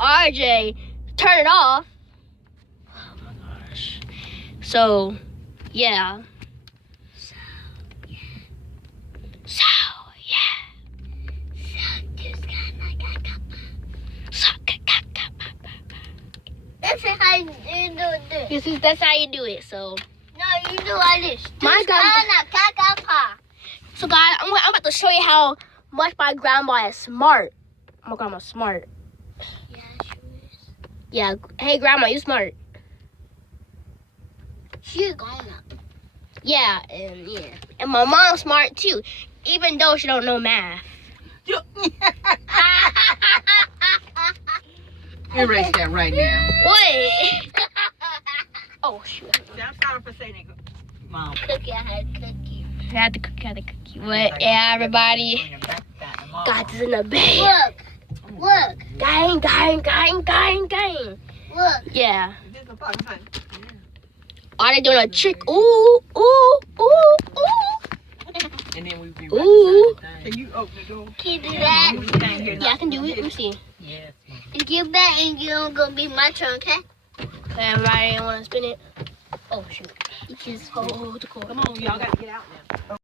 RJ turn it off. Oh my gosh. So, yeah. So, That's how you do it. That's how you do it. So, No, you do all this. My so guys, I'm about to show you how much my grandma is smart. My grandma's smart. Yeah, she is. Yeah. Hey, grandma, you smart. She's gone now. Yeah, and my mom's smart too, even though she don't know math. Erase that right now. What? Oh shoot! I'm sorry for saying that, Mom. Cookie, I had cookie. I had the cookie. What? Yeah, everybody. Got this in the bag. Look. Gang. Look. Yeah. This is a fucking fun. Are they doing a trick? Ooh. And then we be Ooh. Can you open the door? Can you do that? Yeah, I can do it. Let me see. Yes. You give that and you're gonna be my turn, okay? Okay, everybody want to spin it. Oh shoot! You just Hold the cord. Come on, y'all got to get out now.